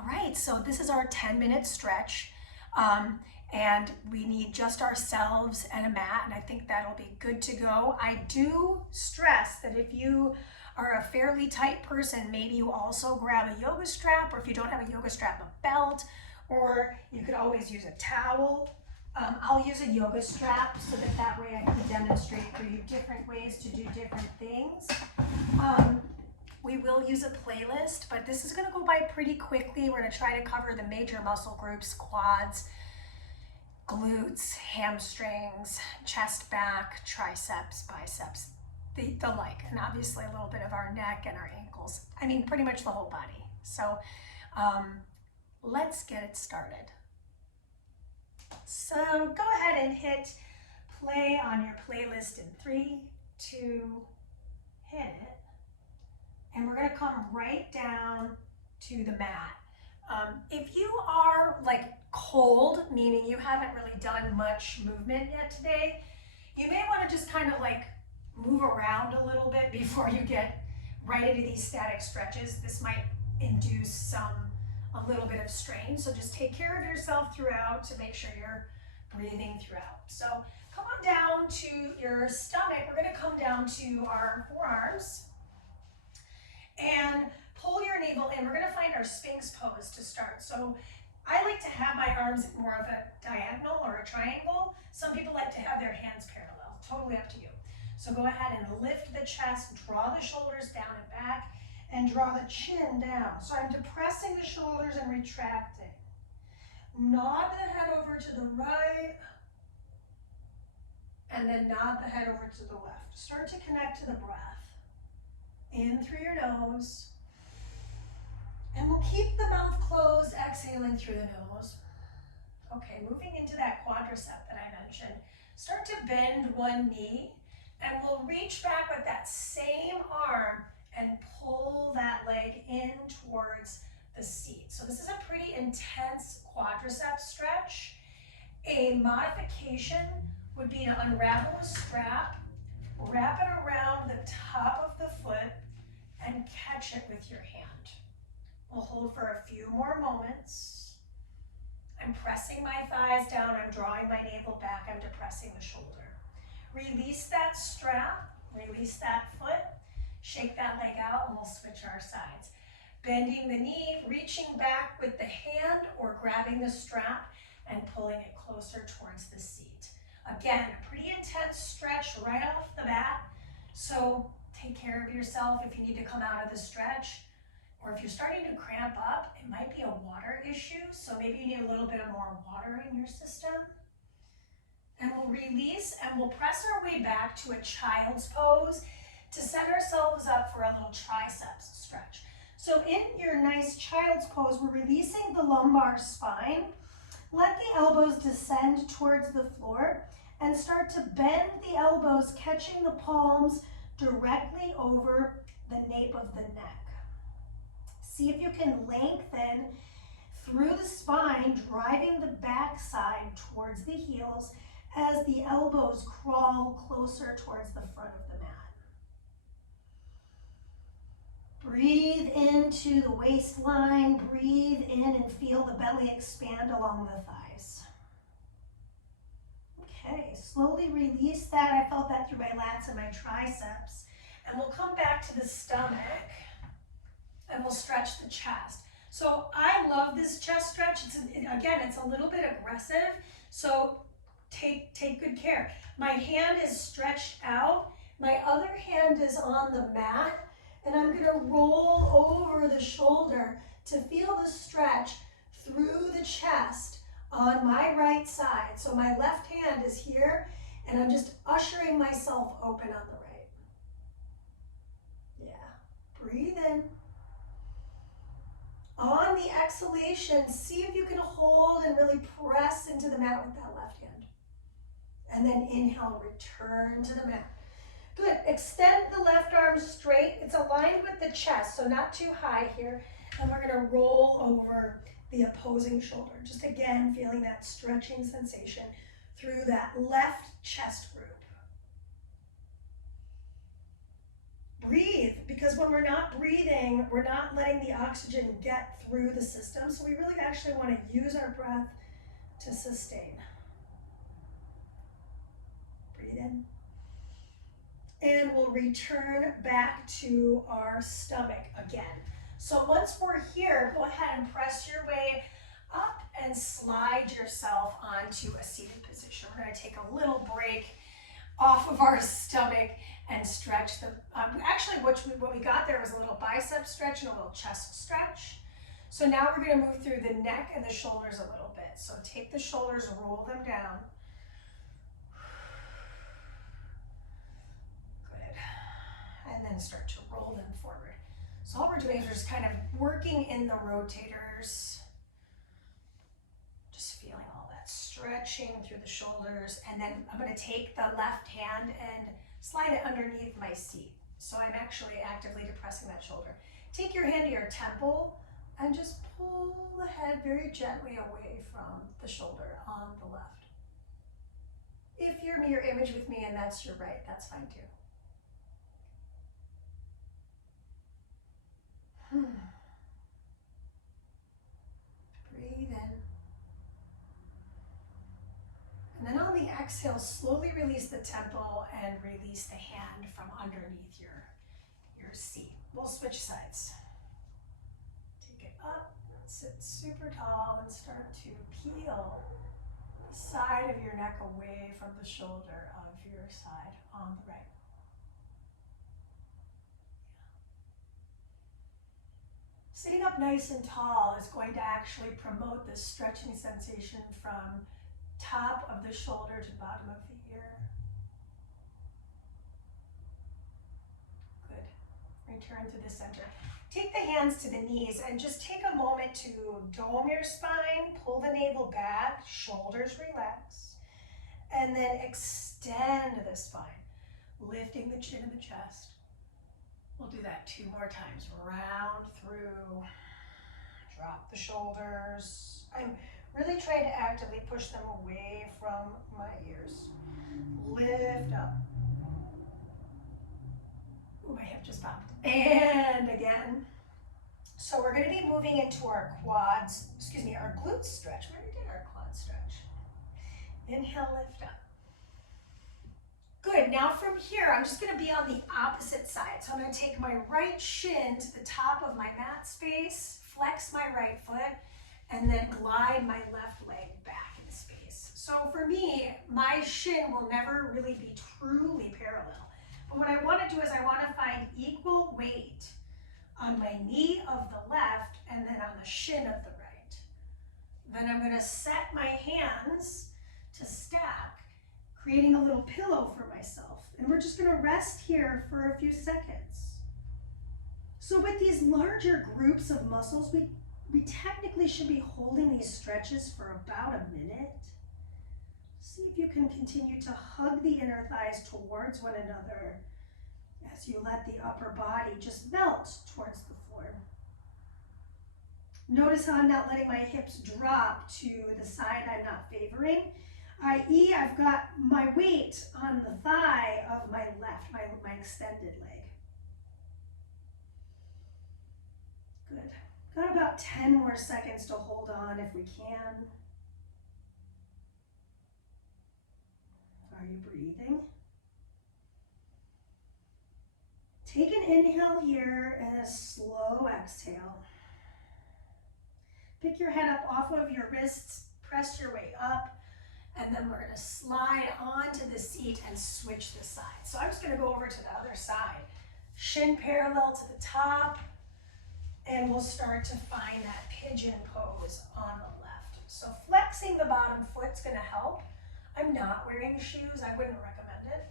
All right, so this is our 10-minute stretch. And we need just ourselves and a mat, and I think that'll be good to go. I do stress that if you are a fairly tight person, maybe you also grab a yoga strap, or if you don't have a yoga strap, a belt, or you could always use a towel. I'll use a yoga strap so that way I can demonstrate for you different ways to do different things. We will use a playlist, but this is gonna go by pretty quickly. We're gonna try to cover the major muscle groups: quads, glutes, hamstrings, chest, back, triceps, biceps, the like, and obviously a little bit of our neck and our ankles. I mean, pretty much the whole body. So let's get it started. So go ahead and hit play on your playlist in 3, 2, hit it. And we're gonna come right down to the mat. If you are like cold, meaning you haven't really done much movement yet today, you may want to just kind of like move around a little bit before you get right into these static stretches. This might induce a little bit of strain, so just take care of yourself throughout to make sure you're breathing throughout. So come on down to your stomach. We're going to come down to our forearms and pull your navel in. We're going to find our Sphinx pose to start. So I like to have my arms more of a diagonal or a triangle. Some people like to have their hands parallel. Totally up to you. So go ahead and lift the chest, draw the shoulders down and back, and draw the chin down. So I'm depressing the shoulders and retracting. Nod the head over to the right, and then nod the head over to the left. Start to connect to the breath. In through your nose. And we'll keep the mouth closed, exhaling through the nose. Okay, moving into that quadricep that I mentioned. Start to bend one knee, and we'll reach back with that same arm and pull that leg in towards the seat. So this is a pretty intense quadricep stretch. A modification would be to unravel a strap, wrap it around the top of the foot, and catch it with your hand. We'll hold for a few more moments. I'm pressing my thighs down, I'm drawing my navel back, I'm depressing the shoulder. Release that strap, release that foot, shake that leg out, and we'll switch our sides. Bending the knee, reaching back with the hand or grabbing the strap and pulling it closer towards the seat. Again, a pretty intense stretch right off the bat, so take care of yourself if you need to come out of the stretch, or if you're starting to cramp up, it might be a water issue, so maybe you need a little bit of more water in your system. And we'll release and we'll press our way back to a child's pose to set ourselves up for a little triceps stretch. So in your nice child's pose, we're releasing the lumbar spine. Let the elbows descend towards the floor and start to bend the elbows, catching the palms directly over the nape of the neck. See if you can lengthen through the spine, driving the back side towards the heels as the elbows crawl closer towards the front of the mat. Breathe into the waistline, breathe in and feel the belly expand along the thighs. Okay, slowly release that. I felt that through my lats and my triceps. And we'll come back to the stomach and we'll stretch the chest. So I love this chest stretch. Again, it's a little bit aggressive, so take good care. My hand is stretched out. My other hand is on the mat, and I'm gonna roll over the shoulder to feel the stretch through the chest on my right side. So my left hand is here, and I'm just ushering myself open on the right. Yeah, breathe in. On the exhalation, see if you can hold and really press into the mat with that left hand. And then inhale, return to the mat. Good, extend the left arm straight. It's aligned with the chest, so not too high here. And we're gonna roll over the opposing shoulder. Just again, feeling that stretching sensation through that left chest group. breathe, because when we're not breathing, we're not letting the oxygen get through the system. So we really actually want to use our breath to sustain. Breathe in. And we'll return back to our stomach again. So once we're here, go ahead and press your way up and slide yourself onto a seated position. We're going to take a little break off of our stomach and stretch the, actually what we got there was a little bicep stretch and a little chest stretch. So now we're going to move through the neck and the shoulders a little bit. So take the shoulders, roll them down. Good. And then start to roll them forward. So all we're doing is we're just kind of working in the rotators. Just feeling all that stretching through the shoulders. And then I'm going to take the left hand and slide it underneath my seat. So I'm actually actively depressing that shoulder. Take your hand to your temple and just pull the head very gently away from the shoulder on the left. If you're mirror image with me and that's your right, that's fine too. Breathe in. And then on the exhale, slowly release the temple and release the hand from underneath your seat. We'll switch sides. Take it up, sit super tall, and start to peel the side of your neck away from the shoulder of your side on the right. Sitting up nice and tall is going to actually promote this stretching sensation from top of the shoulder to bottom of the ear. Good. Return to the center. Take the hands to the knees and just take a moment to dome your spine, pull the navel back, shoulders relax, and then extend the spine, lifting the chin and the chest. We'll do that 2 more times. Round through, drop the shoulders. I'm really trying to actively push them away from my ears. Lift up. Ooh, my hip just popped. And again. So we're going to be moving into our quads, our glute stretch. We already did our quad stretch. Inhale, lift up. Good, now from here, I'm just going to be on the opposite side. So I'm going to take my right shin to the top of my mat space, flex my right foot, and then glide my left leg back in space. So for me, my shin will never really be truly parallel. But what I want to do is I want to find equal weight on my knee of the left and then on the shin of the right. Then I'm going to set my hands to stack, creating a little pillow for myself. And we're just going to rest here for a few seconds. So with these larger groups of muscles, we technically should be holding these stretches for about a minute. See if you can continue to hug the inner thighs towards one another as you let the upper body just melt towards the floor. Notice how I'm not letting my hips drop to the side I'm not favoring, i.e. I've got my weight on the thigh of my left, my extended leg. Good. Got about 10 more seconds to hold on if we can. Are you breathing? Take an inhale here and a slow exhale. Pick your head up off of your wrists, press your way up, and then we're going to slide onto the seat and switch the side. So I'm just going to go over to the other side. Shin parallel to the top, and we'll start to find that pigeon pose on the left. So flexing the bottom foot's going to help. I'm not wearing shoes, I wouldn't recommend it.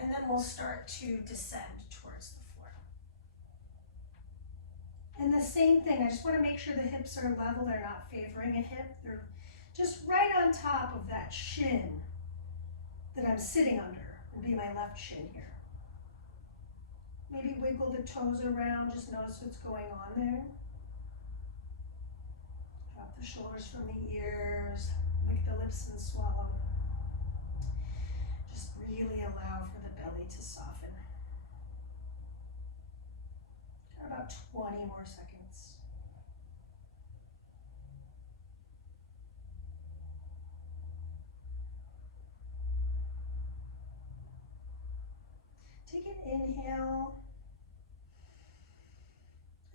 And then we'll start to descend towards the floor. And the same thing, I just want to make sure the hips are level, they're not favoring a hip. They're just right on top of that shin that I'm sitting under, would be my left shin here. Maybe wiggle the toes around, just notice what's going on there. Drop the shoulders from the ears, lick the lips and swallow. Just really allow for the belly to soften. About 20 more seconds. Take an inhale.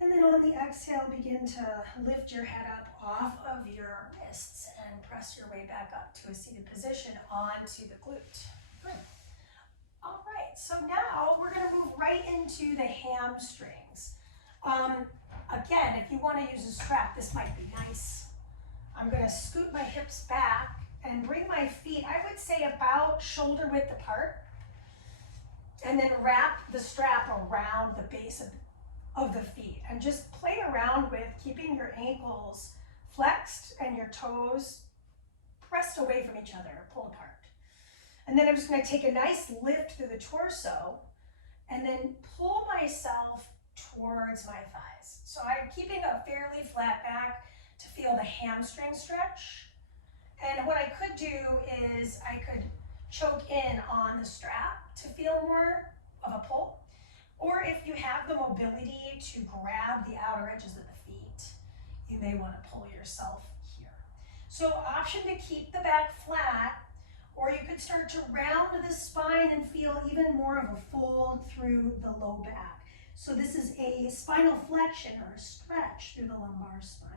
And then on the exhale, begin to lift your head up off of your wrists and press your way back up to a seated position onto the glute. Good. All right, so now we're gonna move right into the hamstrings. Again, if you wanna use a strap, this might be nice. I'm gonna scoot my hips back and bring my feet, I would say about shoulder width apart, and then wrap the strap around the base of the feet and just play around with keeping your ankles flexed and your toes pressed away from each other, pulled apart. And then I'm just going to take a nice lift through the torso and then pull myself towards my thighs. So I'm keeping a fairly flat back to feel the hamstring stretch. And what I could do is I could choke in on the strap to feel more of a pull. Or if you have the mobility to grab the outer edges of the feet, you may want to pull yourself here. So option to keep the back flat, or you could start to round the spine and feel even more of a fold through the low back. So this is a spinal flexion or a stretch through the lumbar spine.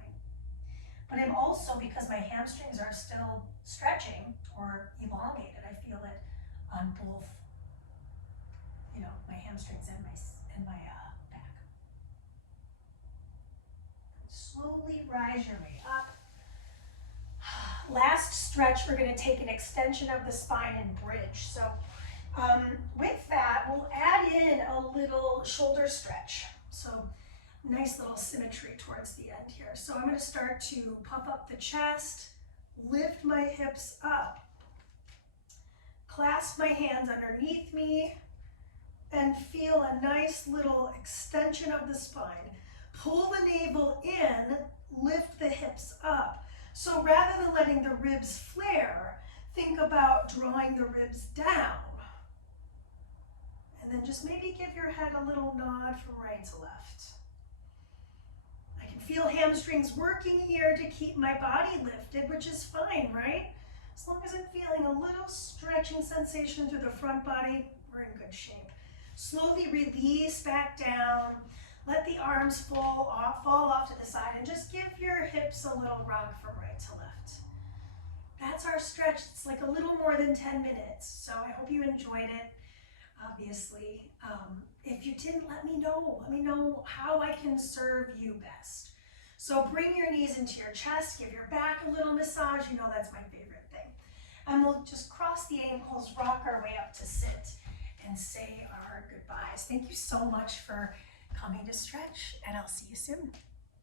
But I'm also, because my hamstrings are still stretching or elongated, I feel it on both, my hamstrings and my back. Slowly rise your way up. Last stretch, we're going to take an extension of the spine and bridge. So with that, we'll add in a little shoulder stretch. So nice little symmetry towards the end here. So I'm going to start to puff up the chest, lift my hips up, clasp my hands underneath me, and feel a nice little extension of the spine. Pull the navel in, lift the hips up. So rather than letting the ribs flare, think about drawing the ribs down. And then just maybe give your head a little nod from right to left. I can feel hamstrings working here to keep my body lifted, which is fine, right? As long as I'm feeling a little stretching sensation through the front body, we're in good shape. Slowly release back down. Let the arms fall off to the side and just give your hips a little rock from right to left. That's our stretch. It's like a little more than 10 minutes. So I hope you enjoyed it, obviously. If you didn't, let me know how I can serve you best. So bring your knees into your chest, give your back a little massage. That's my favorite thing. And we'll just cross the ankles, rock our way up to sit, and say our goodbyes. Thank you so much for coming to stretch, and I'll see you soon.